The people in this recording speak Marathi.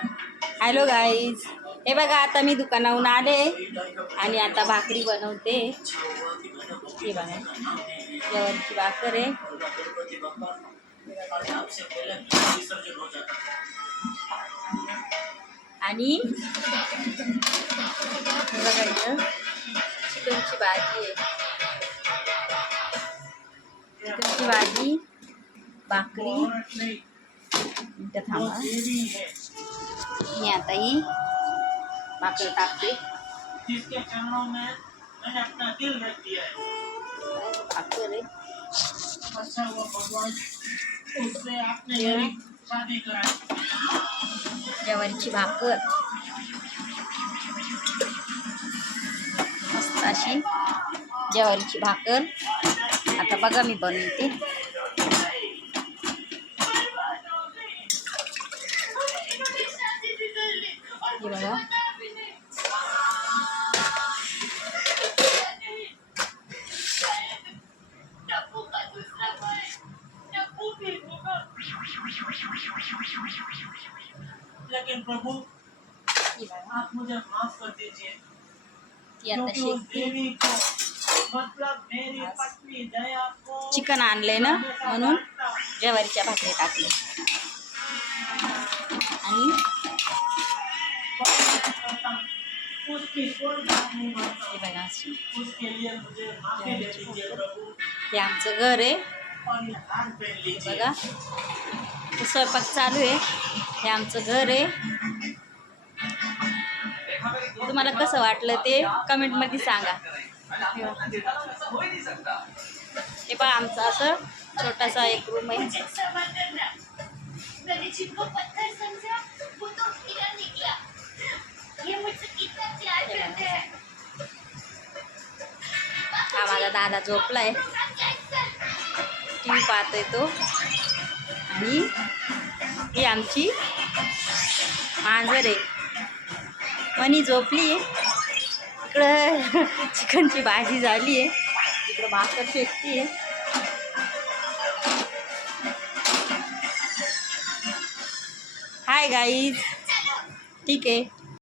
हॅलो गाईज, हे बघा आता मी दुकानाहून आले आणि आता भाकरी बनवते. हे बघा ज्वारीची भाकर आहे. आणि बघा इथं चिकनची भाजी आहे. चिकनची भाजी, भाकरी. इथं थांबा, मी आता ही भाकर टाकते. भाकर आहे. ज्वारीची भाकर मस्त अशी ज्वारीची भाकर. आता बघा मी बनवते. हे बघा लेकिन प्रभु आप मुझे माफ कर दीजिए, मतलब मेरी पत्नी दया को चिकन आणले ना म्हणून ज्वारीच्या भाकरी टाकले. आणि हे बघा अशी हे आमचं घर आहे. बघा स्वयंपाक चालू आहे. हे आमचं घर आहे. तुम्हाला कसं वाटलं ते कमेंटमध्ये सांगा. हे पहा आमचं असं छोटासा एक रूम आहे. हा माझा दादा झोपलाय, टीव्ही पाहतोय तो. आणि ही आमची मांजर आहे. मनी झोपली. इकडं चिकनची भाजी झाली आहे. इकडं भाकर शेकती आहे. हाय गाईज, ठीक आहे.